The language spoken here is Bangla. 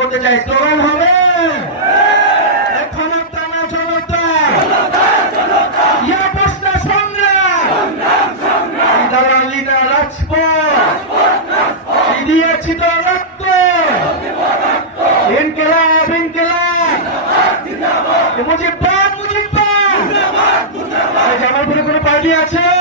করতে চাই, স্লোগান হবে ক্ষমতা না জনতা, ইয়া প্রশ্ন সংগ্রাম, দালাল লিডার রাজপথ দিয়েছি তো রক্ত, ইনকিলাব ইনকিলাব মুজিববাদ মুজিববাদ। জামালপুরে কোনো পার্টি আছে?